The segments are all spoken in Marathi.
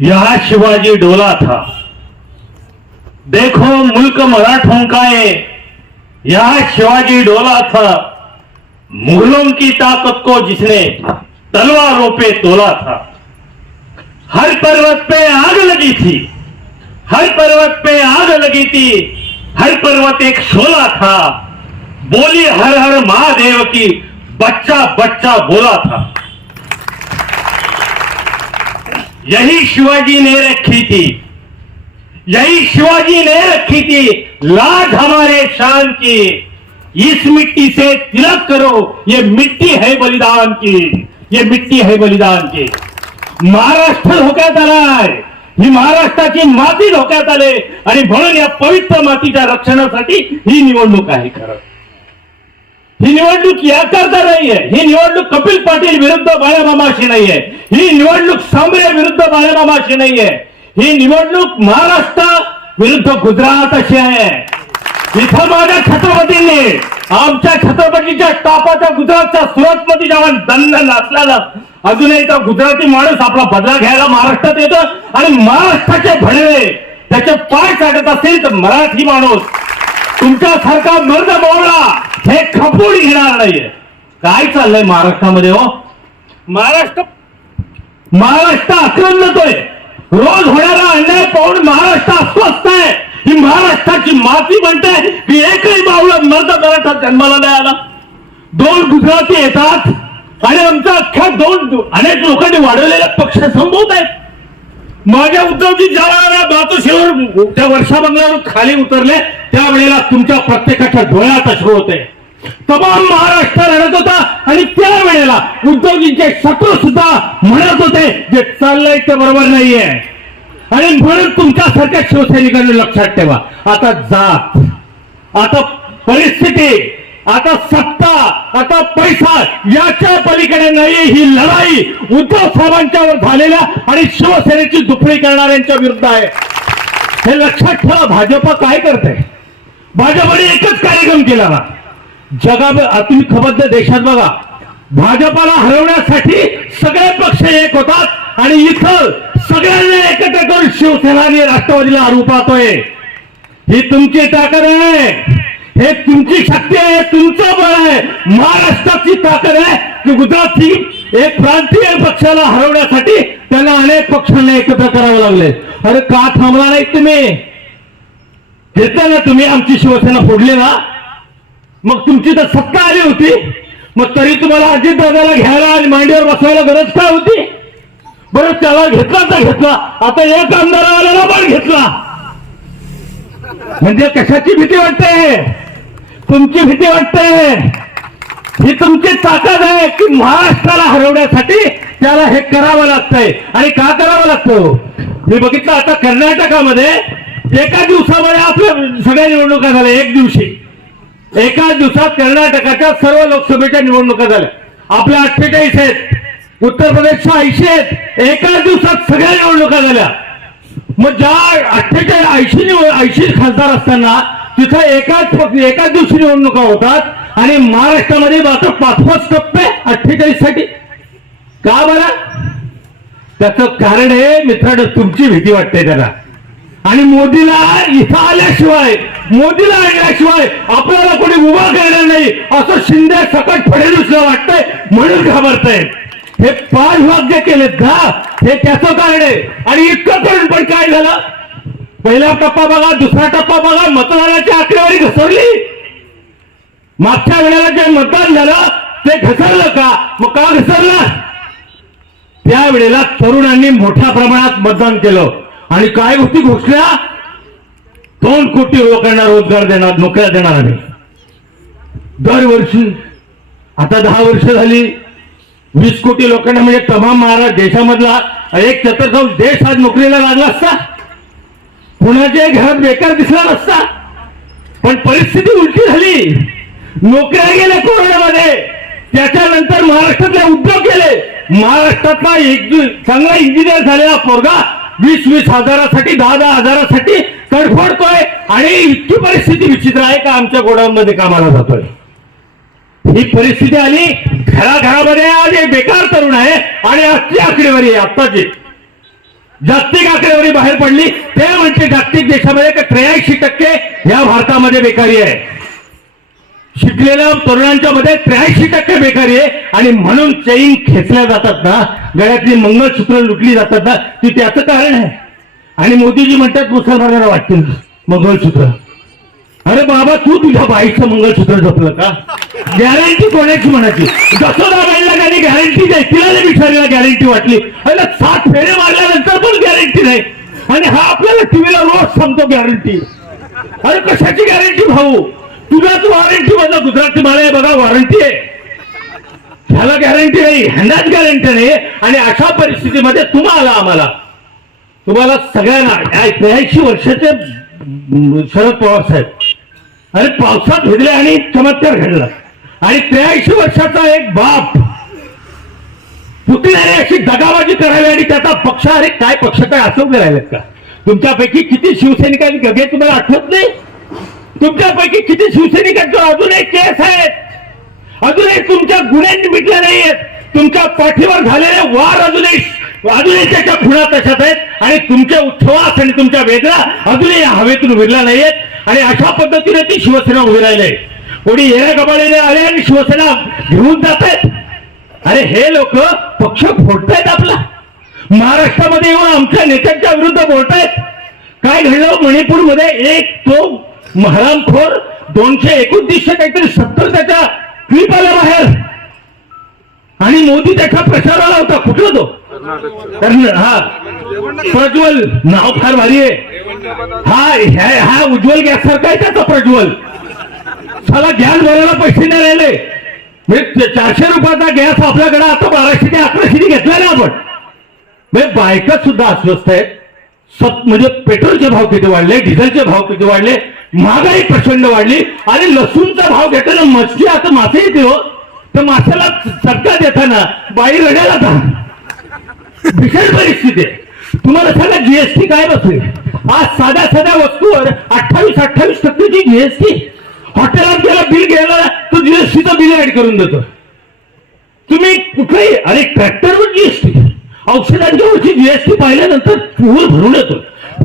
यह शिवाजी डोला था। देखो मुल्क मराठों का है यह शिवाजी डोला था। मुगलों की ताकत को जिसने तलवारों पे तोला था। हर पर्वत पे आग लगी थी। हर पर्वत पे आग लगी थी। हर पर्वत एक शोला था। बोली हर हर महादेव की बच्चा बच्चा बोला था। यही शिवाजी ने रखी थी। यही शिवाजी ने रखी थी लाज हमारे शान की। इस मिट्टी से तिलक करो ये मिट्टी है बलिदान की ये मिट्टी है बलिदान की। महाराष्ट्र धोक्यात आलाय ही महाराष्ट्राची माती धोक्यात आले आणि म्हणून या पवित्र मातीच्या रक्षणासाठी ही निवडणूक आहे खरं. ही निवडणूक याकरता नाहीये. ही निवडणूक कपिल पाटील विरुद्ध बाळामामाशी नाहीये. ही निवडणूक सांबरे विरुद्ध बाळामामाशी नाहीये. ही निवडणूक महाराष्ट्र विरुद्ध गुजरात अशी आहे. इथं माझ्या छत्रपतींनी आमच्या छत्रपतीच्या टापाच्या गुजरातचा सुरतमध्ये जेव्हा दंड नाचलेला अजूनही तो गुजराती माणूस आपला बदला घ्यायला महाराष्ट्रात येतो आणि महाराष्ट्राचे भडवे त्याचे पाय चाटत असेल तर मराठी माणूस. तुमच्यासारखा मर्द मावळा खपून घेणार नाहीये. काय चाललंय महाराष्ट्रामध्ये हो? महाराष्ट्र महाराष्ट्र आक्रमणतोय रोज होणारा अन्याय पाहून महाराष्ट्र अस्वस्थ आहे. ही महाराष्ट्राची माती म्हणते. की एकही बावळं मर्द मराठा जन्माला नाही आला. दोन गुजराती येतात. आणि आमचा अख्ख्या दोन अनेक लोकांनी वाढवलेले पक्ष संभवत आहेत. माझ्या उद्धवजी ज्या वेळेला मातोश्रीवर त्या वर्षा बंगल्यावर खाली उतरले त्यावेळेला तुमच्या प्रत्येकाच्या डोळ्यात अश्रू होते. तमाम महाराष्ट्र रडत होता आणि त्यावेळेला उद्धवजींचे शत्रू सुद्धा म्हणत होते जे चाललंय ते बरोबर नाहीये. आणि म्हणून तुमच्यासारख्या शिवसैनिकांनी लक्षात ठेवा. आता जात आता परिस्थिती आता सत्ता आता पैसा याच्या पलीकडे नाही ही लढाई उद्धव साहेबांच्यावर झालेल्या आणि शिवसेनेची दुफळी करणाऱ्यांच्या विरुद्ध आहे. हे लक्षात ठेवा भाजप काय करते भाजपने एकच कार्यक्रम केला ना. जगा तुम्ही खबरदार देशात बघा. भाजपाला हरवण्यासाठी सगळे पक्ष एक होतात आणि इथं सगळ्यांना एकत्र करून शिवसेना आणि राष्ट्रवादीला आरोप पाहतोय ही तुमची ताकद आहे. हे तुमची शक्ती आहे. तुमचं बळ आहे. महाराष्ट्राची ताकद आहे की गुजरातची एक प्रांतीय पक्षाला हरवण्यासाठी त्यांना अनेक पक्षांना एकत्र करावं लागले. अरे का थांबला नाही तुम्ही? घेतलं ना तुम्ही आमची शिवसेना फोडली ना मग तुमची तर सत्ता आली होती. मग तरी तुम्हाला अजित दादाला घ्यायला आणि मांडीवर बसवायला गरज काय होती? बरं त्याला घेतला तर घेतला. आता एक आमदार पण घेतला. म्हणजे कशाची भीती वाटते? तुमची भीती वाटते? ही तुमची ताकद आहे की महाराष्ट्राला हरवण्यासाठी त्याला हे करावं लागतंय. आणि का करावं लागतं हो? मी बघितलं आता कर्नाटकामध्ये एका दिवसामध्ये आपल्या सगळ्या निवडणुका झाल्या एक दिवशी. एका दिवसात कर्नाटकाच्या सर्व लोकसभेच्या निवडणुका झाल्या. आपल्या अठ्ठेचाळीस आहेत उत्तर प्रदेशच्या ऐंशी आहेत एका दिवसात सगळ्या निवडणुका झाल्या. मग ज्या अठ्ठेचाळीस ऐंशी निवड ऐंशी खासदार असताना तिथं एकाच एकाच दिवशी निवडणुका होतात आणि महाराष्ट्रामध्ये मात्र पाचवाच टप्पे अठ्ठेचाळीससाठी का बरं? त्याचं कारण आहे मित्रांनो तुमची भीती वाटते त्याला. आणि मोदीला इथं आल्याशिवाय मोदीला आणल्याशिवाय आपल्याला कोणी उभा करणार नाही. असं शिंदे सकट फडणवीसला वाटतंय म्हणून घाबरताय. हे पाच वाक्य केलेत का? हे त्याचं कारण आहे. आणि इतकं करून पण काय झालं? पहिला टप्पा बघा दुसरा टप्पा बघा मतदानाची आकडेवारी घसरली. मागच्या वेळेला जे मतदान झालं ते घसरलं का? मग का घसरलं? त्यावेळेला तरुणांनी मोठ्या प्रमाणात मतदान केलं. आणि काय गोष्टी घोषल्या दोन कोटी लोकांना रोजगार देणार नोकऱ्या देणार आम्ही. दरवर्षी आता दहा वर्ष झाली वीस कोटी लोकांना म्हणजे तमाम महाराज देशामधला एक चतुर्थांश देश आज नोकरीला लागला असता. कुणाच्या घरात बेकार दिसला नसता पण परिस्थिती उलटी झाली. नोकऱ्या गेल्या कोरोनामध्ये. त्याच्यानंतर महाराष्ट्रातले उद्योग केले महाराष्ट्रातला एक चांगला इंजिनियर झालेला पोरगा वीस वीस हजारासाठी दहा दहा हजारासाठी तडफडतोय आणि इतकी परिस्थिती विचित्र आहे का आमच्या गोडाऊन मध्ये कामाला जातोय? ही परिस्थिती आली घराघरामध्ये आज एक बेकार तरुण आहे आणि आजची आकडेवारी आहे आत्ताची. जागतिक आकडेवारी बाहेर पडली ते म्हणजे जागतिक देशामध्ये का त्र्याऐंशी टक्के या भारतामध्ये बेकारी आहे. शिकलेल्या तरुणांच्या मध्ये त्र्याऐंशी टक्के बेकारी आहे. आणि म्हणून चैन खेचल्या जातात ना गळ्यातली मंगळसूत्र लुटली जातात ना ती त्याचं कारण आहे. आणि मोदीजी म्हणतात मुसलमानांना वाटतील मंगळसूत्र. अरे बाबा तू तुझ्या बाईचं मंगळसूत्र जपलं का? गॅरंटी कोणाची म्हणायची? जसोदाबाईला त्याने गॅरंटी नाही तिला विचारायला गॅरंटी वाटली. अरे सात फेरे मारल्यानंतर पण गॅरंटी नाही. आणि हा आपल्याला टीव्हीला रोज सांगतो गॅरंटी अरे कशाची गॅरंटी भाऊ? तुझ्याच वॉरंटी माझा गुजरातची मला आहे बघा वॉरंटी आहे. ह्याला गॅरंटी नाही ह्यांनाच गॅरंटी नाही. आणि अशा परिस्थितीमध्ये तुम्हाला आम्हाला तुम्हाला सगळ्यांना त्र्याऐंशी वर्षाचे शरद पवार साहेब अरे पावसात भिजले आणि चमत्कार घडला. आणि त्र्याऐंशी वर्षाचा एक बाप चुकणारे अशी दगाबाजी करावी आणि त्याचा पक्ष अरे काय पक्ष काय असं राहिलेत का? तुमच्यापैकी किती शिवसैनिकांनी गगे तुम्हाला आठवत नाही? तुमच्यापैकी किती शिवसैनिकांचे अजून एक केस आहेत. अजूनही तुमच्या गुन्ह्यांनी मिटले नाहीयेत. तुमच्या पाठीवर झालेले वार अजूनही अजूनही त्याच्या खुणा तशाच आहेत. आणि तुमच्या उच्छ्वास आणि तुमच्या वेदना अजूनही हवेतून विरला नाहीयेत. आणि अशा पद्धतीने ती शिवसेना उभी राहिली. कोणी येण्या कबाळीने आले आणि शिवसेना घेऊन जात आहेत. अरे हे लोक पक्ष फोडतायत आपला. महाराष्ट्रामध्ये येऊन आमच्या नेत्यांच्या विरुद्ध बोलतायत. काय घडलं? मणिपूरमध्ये एक तो महारामखोर दोनशे एकोणतीसशे काहीतरी सत्तर त्याच्या क्लिप आल्या बाहेर. आणि मोदी त्याच्या प्रचाराला होता. कुठला तो? हा. प्रज्वल. नाव फार भारी आहे. हा हा उज्ज्वल गॅस सारखा आहे त्याचा प्रज्वल. त्याला गॅस भरायला पैसे नाही राहिले. म्हणजे चारशे रुपयाचा गॅस आपल्याकडे आता बाराशे ते अकराशे घेतला ना आपण. म्हणजे बायका सुद्धा अस्वस्थ आहेत. सत म्हणजे पेट्रोलचे भाव किती वाढले डिझेलचे भाव किती वाढले महागाई प्रचंड वाढली आणि लसूणचा भाव घेताना मच्छी आता मासे येते हो तर माशाला चटका देताना बाई रड्याला आता भीषण परिस्थिती. आहे तुम्हाला सांगा जीएसटी काय बसेल? आज साध्या साध्या वस्तूवर अठ्ठावीस अठ्ठावीस टक्केची जीएसटी हॉटेलात गेला बिल गेला तो जीएसटीचं बिल ऍड करून देतो. तुम्ही कुठेही अरे ट्रॅक्टर औषधांच्या वरची जीएसटी पाहिल्यानंतर पूर भरून येतो.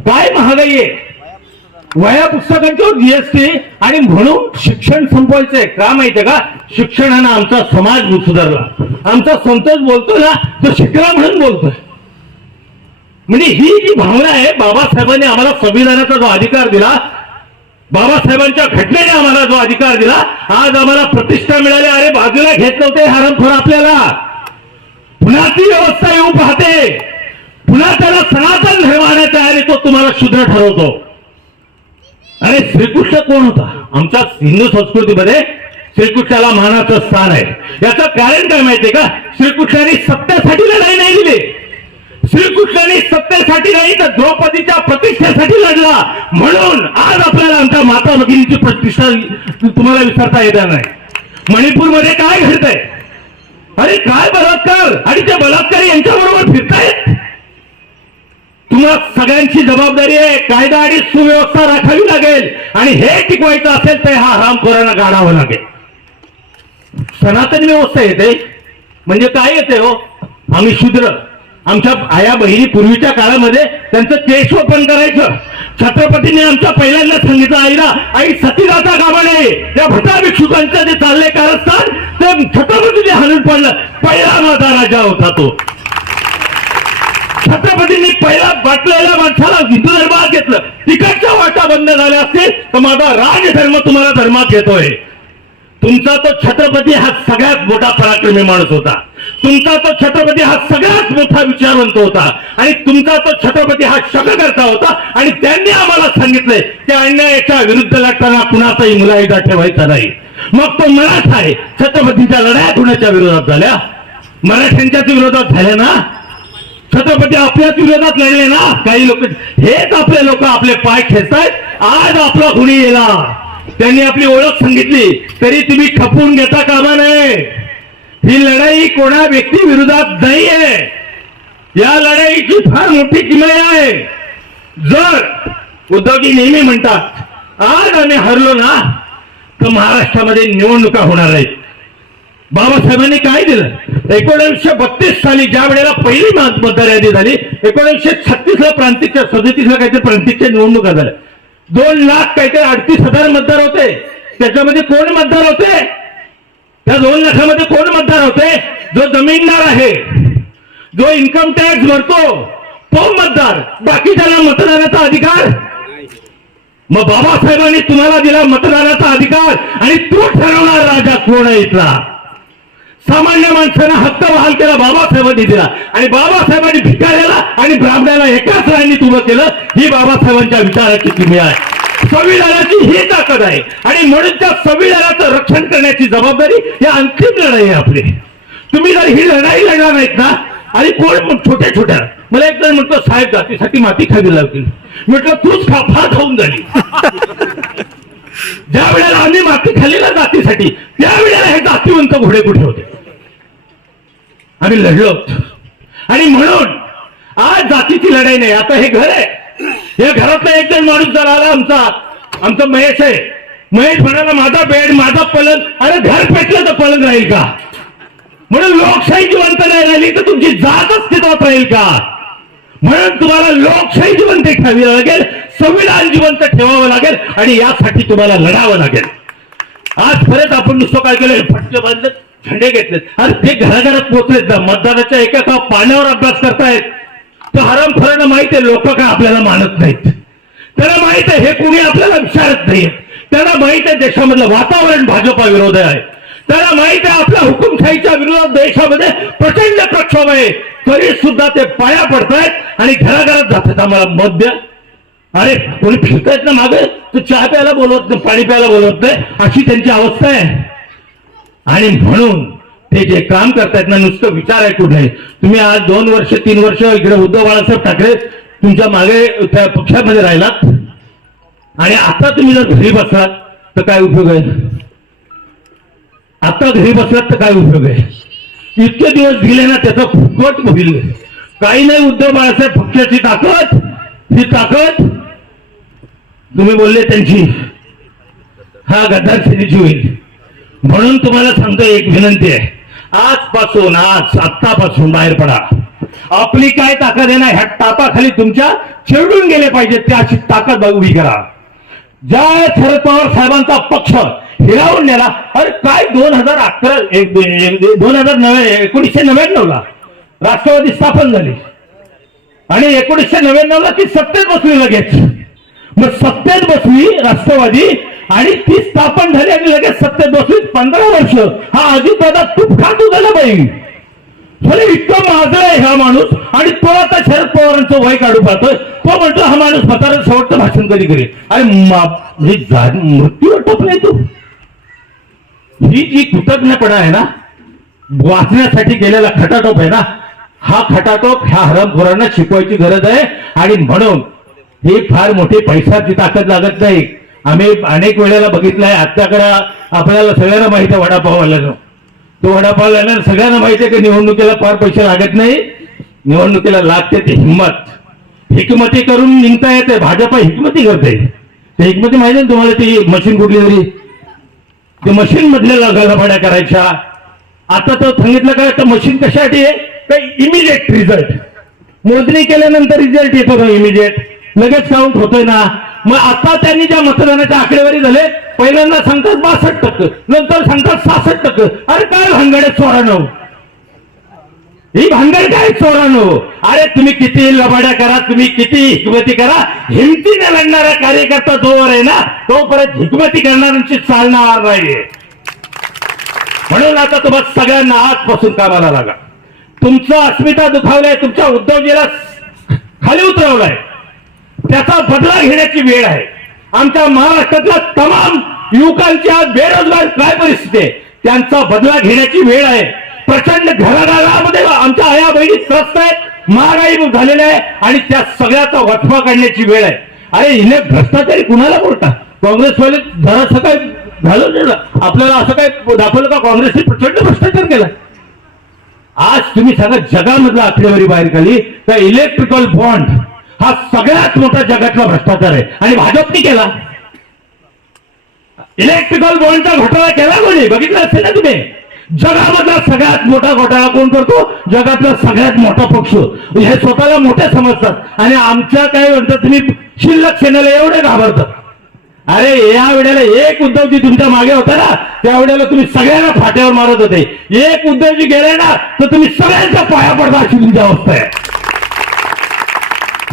काय महागाई आहे? वया पुस्तकांच्यावर जीएसटी आणि म्हणून शिक्षण संपवायचंय. का माहितीये का? शिक्षणानं आमचा समाज सुधारला. आमचा संतोष बोलतो ना तो शिकला म्हणून बोलतोय. म्हणजे ही जी भावना आहे बाबासाहेबांनी आम्हाला संविधानाचा जो अधिकार दिला बाबासाहेबांच्या घटनेने आम्हाला जो अधिकार दिला आज आम्हाला प्रतिष्ठा मिळाली. अरे बाजूला घेत नव्हते हरमखोर आपल्याला. ती व्यवस्था येऊ पाहते. पुन्हा त्याला सनातन धर्माने तयारी तो तुम्हाला शुद्ध ठरवतो. अरे श्रीकृष्ण कोण होता? आमच्या हिंदू संस्कृतीमध्ये श्रीकृष्णाला मानाचं स्थान आहे. याचं कारण काय माहितीये का? श्रीकृष्णाने सत्यासाठी लढाई नाही दिली. श्रीकृष्णाने सत्तेसाठी नाही तर द्रौपदीच्या प्रतिष्ठेसाठी लढला. म्हणून आज आपल्याला आमच्या माता भगिनीची प्रतिष्ठा तुम्हाला विसरता येणार नाही. मणिपूरमध्ये काय घडतंय? अरे काय बलात्कार? आणि ते बलात्कारी यांच्याबरोबर फिरतायत? तुम्हा सगळ्यांची जबाबदारी आहे कायदा आणि सुव्यवस्था राखावी लागेल. आणि हे टिकवायचं असेल तर हा हरामखोरांना गाडावं लागेल. सनातन व्यवस्था येते. म्हणजे काय येते हो? आम्ही शूद्र. आमच्या आया बहिणी पूर्वीच्या काळामध्ये त्यांचं केशवपण करायचं. छत्रपतीने आमच्या पहिल्यांदा सांगितलं आईला आई सतीदाचा गावा या भटा भिक्षुकांचं जे चालले कारस्थान ते छत्रपतीने हाणून पडलं पहिला माझा राजा होता तो. छत्रपतींनी पहिला वाटलेल्या माणसाला हिंदू धर्मात घेतलं. तिकडच्या वाटा बंद झाल्या असतील तर माझा राजधर्म तुम्हाला धर्मात घेतोय. तुमचा तो छत्रपती हा सगळ्यात मोठा पराक्रमी माणूस होता. तुमचा तो छत्रपती हा सगळ्यात मोठा विचारवंत होता. आणि तुमचा तो छत्रपती हा शककर्ता होता. आणि त्यांनी आम्हाला सांगितलंय की अन्यायाच्या विरुद्ध लढताना कुणाचाही मुलायदा ठेवायचा नाही. मग तो मराठा आहे. छत्रपतीच्या लढाया कुणाच्या विरोधात झाल्या? मराठ्यांच्याच विरोधात झाल्या ना? छत्रपती आपल्याच विरोधात लढले ना? काही लोक हेच आपले लोक आपले पाय खेचतायत. आज आपला गुणी येला त्यांनी आपली ओळख सांगितली. तरी तुम्ही खपून घेता कामा नये. ही लढाई कोणा व्यक्ती विरोधात नाही आहे या लढाईची फार मोठी किमया आहे. जर उद्योगी नेहमी म्हणतात आज आम्ही हरलो ना तर महाराष्ट्रामध्ये निवडणुका होणार आहेत. बाबासाहेबांनी काय दिलं? एकोणीसशे बत्तीस साली ज्या वेळेला पहिली मत- मतदार यादी झाली एकोणीसशे छत्तीसला प्रांतिकच्या सदतीसला काहीतरी प्रांतिकच्या निवडणुका झाल्या. दोन लाख काहीतरी अडतीस हजार मतदार होते. त्याच्यामध्ये कोण मतदार होते? त्या दोन लाखामध्ये कोण मतदार होते? जो जमीनदार आहे जो इन्कम टॅक्स भरतो तो मतदार. बाकीच्याला मतदानाचा अधिकार? मग बाबासाहेबांनी तुम्हाला दिला मतदानाचा अधिकार आणि तो ठरवणार राजा कोण आहे इथला? सामान्य माणसानं हक्क बहाल केला बाबासाहेबांनी दिला. आणि बाबासाहेबांनी भिकाऱ्याला आणि ब्राह्मणाला एकाच राणी उभं केलं. ही बाबासाहेबांच्या विचाराची किमया आहे. संविधानाची ही ताकद आहे. आणि म्हणून त्या संविधानाचं रक्षण करण्याची जबाबदारी या अंतिम लढाई आहे आपली. तुम्ही जर ही लढाई लढणार नाहीत ना आणि कोण छोट्या छोट्या मला एक जण म्हणतो साहेब जातीसाठी माती खावी लागतील म्हटलं तूच खा फार खाऊन झाली ज्या वेळेला आम्ही माती खाल्ली ना जातीसाठी त्यावेळेला हे जातीवंत घोडे कुठे होते? आम्ही लढलो आणि म्हणून आज जातीची लढाई नाही आता हे घर आहे. या घरातला एक जण माणूस जर आला आमचा आमचा महेश आहे. महेश म्हणाला माझा बेड माझा पलंग अरे घर पेटलं तर पलंग राहील का? म्हणून लोकशाही जिवंत नाही राहिली तर तुमची जातच अस्तित्वात राहील का? म्हणून तुम्हाला लोकशाही जिवंत ठेवावी लागेल संविधान जिवंत ठेवावं लागेल आणि यासाठी तुम्हाला लढावं लागेल. आज परत आपण नुसतं काय केलं? फटके बांधले झेंडे घेतलेत. आज ते घराघरात पोहोचलेत. ना मतदानाच्या एका एका पाण्यावर अभ्यास करतायत. तो हराम खरं माहीत आहे लोक काय आपल्याला मानत नाहीत. त्याला माहीत आहे हे कुणी आपल्याला विचारत नाहीये त्याला माहीत आहे देशामधलं वातावरण भाजपा विरोध आहे. त्याला माहीत आहे आपल्या हुकुमशाहीच्या विरोधात देशामध्ये प्रचंड प्रक्षोभ आहे. तरी सुद्धा ते पाया पडतायत आणि घराघरात जातात आम्हाला मत द्या. अरे कोणी फिरतायत ना मागे? तर चहा प्यायला बोलवत नाही पाणी प्यायला बोलवत नाही. अशी त्यांची अवस्था आहे. आणि म्हणून ते जे काम करतायत ना नुसतं विचार ऐकून नाही तुम्ही आज दोन वर्ष तीन वर्ष इकडे उद्धव बाळासाहेब ठाकरे तुमच्या मागे त्या पक्षामध्ये राहिलात. आणि आता तुम्ही जर घरी बसलात तर काय उपयोग आहे? आता घरी बसलात तर काय उपयोग आहे? इतके दिवस दिले ना त्याचा फुकट होईल. काही नाही उद्धव बाळासाहेब पक्षाची ताकद ही ताकद तुम्ही बोलले त्यांची. हा गद्दार सेनेची होईल. म्हणून तुम्हाला सांगतो एक विनंती आहे. आजपासून आज आत्तापासून बाहेर पडा. आपली काय ताकद आहे ना ह्या टापाखाली तुमच्या चिरडून गेले पाहिजे त्या अशी ताकद उभी करा. ज्या शरद पवार साहेबांचा पक्ष हिरावून नेला. अरे काय दोन हजार अकरा एक दोन हजार नव्या एकोणीसशे नव्याण्णव ला राष्ट्रवादी स्थापन झाली. आणि एकोणीसशे नव्याण्णव ला ती सत्तेत बसली लगेच. मग सत्तेत बसली राष्ट्रवादी आणि ती स्थापन झाली आणि लगेच सत्तेत दोषी पंधरा वर्ष. हा अजितदादा तूप खात झाला बाई. अरे इतकं माझं आहे हा माणूस. आणि तो आता शरद पवारांचं वय काढू पाहतोय. तो म्हणतो हा माणूस म्हातारा शेवटचं भाषण कधी करेल? अरे म्हणजे जा- मृत्यूवर टपलाय तू. ही जी कृतज्ञपणा आहे ना वाचण्यासाठी केलेला खटाटोप आहे ना हा खटाटोप ह्या हरामखोरांना शिकवायची गरज आहे. आणि म्हणून ही फार मोठी पैशाची ताकद लागत नाही. आम्ही अनेक वेळेला बघितलंय आत्ताकडं आपल्याला सगळ्यांना माहिती आहे वडापाववाल्यानं तो वडापाव लागला सगळ्यांना माहिती आहे की निवडणुकीला फार पैसे लागत नाही. निवडणुकीला लागते ते हिंमत. हिकमती करून निघता येते भाजप हिकमती करते. ते हिकमती माहिती ना तुम्हाला ती मशीन कुठली तरी? ते मशीन मधल्या गलभाड्या करायच्या. आता तो सांगितलं काय तर मशीन कशासाठी आहे? काय इमिजिएट रिझल्ट मोजणी केल्यानंतर रिझल्ट येतो ना इमिजिएट लगेच काउंट होतोय ना. मग आता त्यांनी ज्या मतदानाच्या आकडेवारी झाले पहिल्यांदा सांगतात बासष्ट टक्के नंतर सांगतात सहासष्ट टक्के. अरे काय भांगडे चोरानो? ही भांगड काय चोरानो? अरे तुम्ही किती लबाड्या करा तुम्ही किती हिकमती करा. हिमतीने लढणारा कार्यकर्ता जोवर आहे ना तोपर्यंत हिकमती करणाऱ्यांची चालणार नाहीये. म्हणून आता तुम्हाला सगळ्यांना आजपासून कामाला लागा. तुमचं अस्मिता दुखावलंय तुमच्या उद्योगीला खाली उतरवलंय. त्याचा बदला घेण्याची वेळ आहे. आमच्या महाराष्ट्रातल्या तमाम युवकांची आज बेरोजगार काय परिस्थिती आहे? त्यांचा बदला घेण्याची वेळ आहे. प्रचंड घराघरामध्ये आमच्या आया बहिणी त्रस्त आहेत महागाई झालेली आहे आणि त्या सगळ्याचा वठवा काढण्याची वेळ आहे. अरे हिने भ्रष्टाचारी कुणाला बोलता? काँग्रेसवाले जरा सकाळी झालं आपल्याला असं काय दाखवलं का? काँग्रेसने प्रचंड भ्रष्टाचार केला. आज तुम्ही सांगा जगामधला आकडेवारी बाहेर काढली तर इलेक्ट्रिकल बॉन्ड हा सगळ्यात मोठा जगातला भ्रष्टाचार आहे. आणि भाजपनी केला. इलेक्ट्रिकल बॉन्डचा घोटाळा केला कोणी? बघितलं असेल ना तुम्ही? जगामधला सगळ्यात मोठा घोटाळा कोण करतो? जगातला सगळ्यात मोठा पक्ष. हे स्वतःला मोठे समजतात. आणि आमच्या काय म्हणतात तुम्ही शिल्लक सेनेला एवढे घाबरतात. अरे या वेळेला एक उद्धवजी तुमच्या मागे होता ना त्या वेळेला तुम्ही सगळ्यांना फाट्यावर मारत होते. एक उद्धवजी गेले ना तर तुम्ही सगळ्यांचा पाया पडता अशी तुमची अवस्था आहे.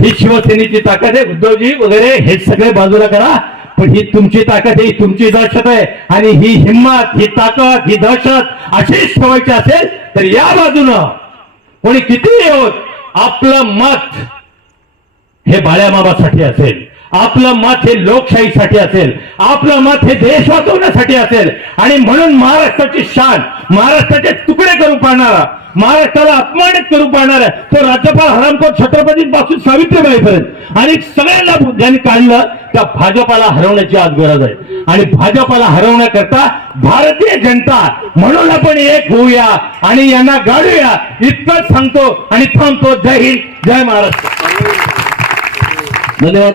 ही शिवसेनेची ताकद आहे उद्धवजी वगैरे हे सगळे बाजूला करा पण ही तुमची ताकद आहे ही तुमची दहशत आहे आणि ही हिंमत ही ताकद ही दहशत अशीच ठेवायची असेल तर या बाजूनं कोणी कितीही येऊन आपलं मत हे बाळ्यामाबासाठी असेल. आपलं मत हे लोकशाहीसाठी असेल आपलं मत हे देश वाचवण्यासाठी असेल आणि म्हणून महाराष्ट्राची शान महाराष्ट्राचे तुकडे करू पाहणारा महाराष्ट्राला अपमानित करू पाहणारा तो राज्यपाल हरामखोर छत्रपतींपासून सावित्रीबाईपर्यंत आणि सगळ्यांना ज्यांनी काढलं त्या भाजपाला हरवण्याची आज गरज आहे. आणि भाजपाला हरवण्याकरता भारतीय जनता म्हणून आपण एक होऊया आणि यांना गाडूया. इतकंच सांगतो आणि थांबतो. जय हिंद जय महाराष्ट्र. धन्यवाद.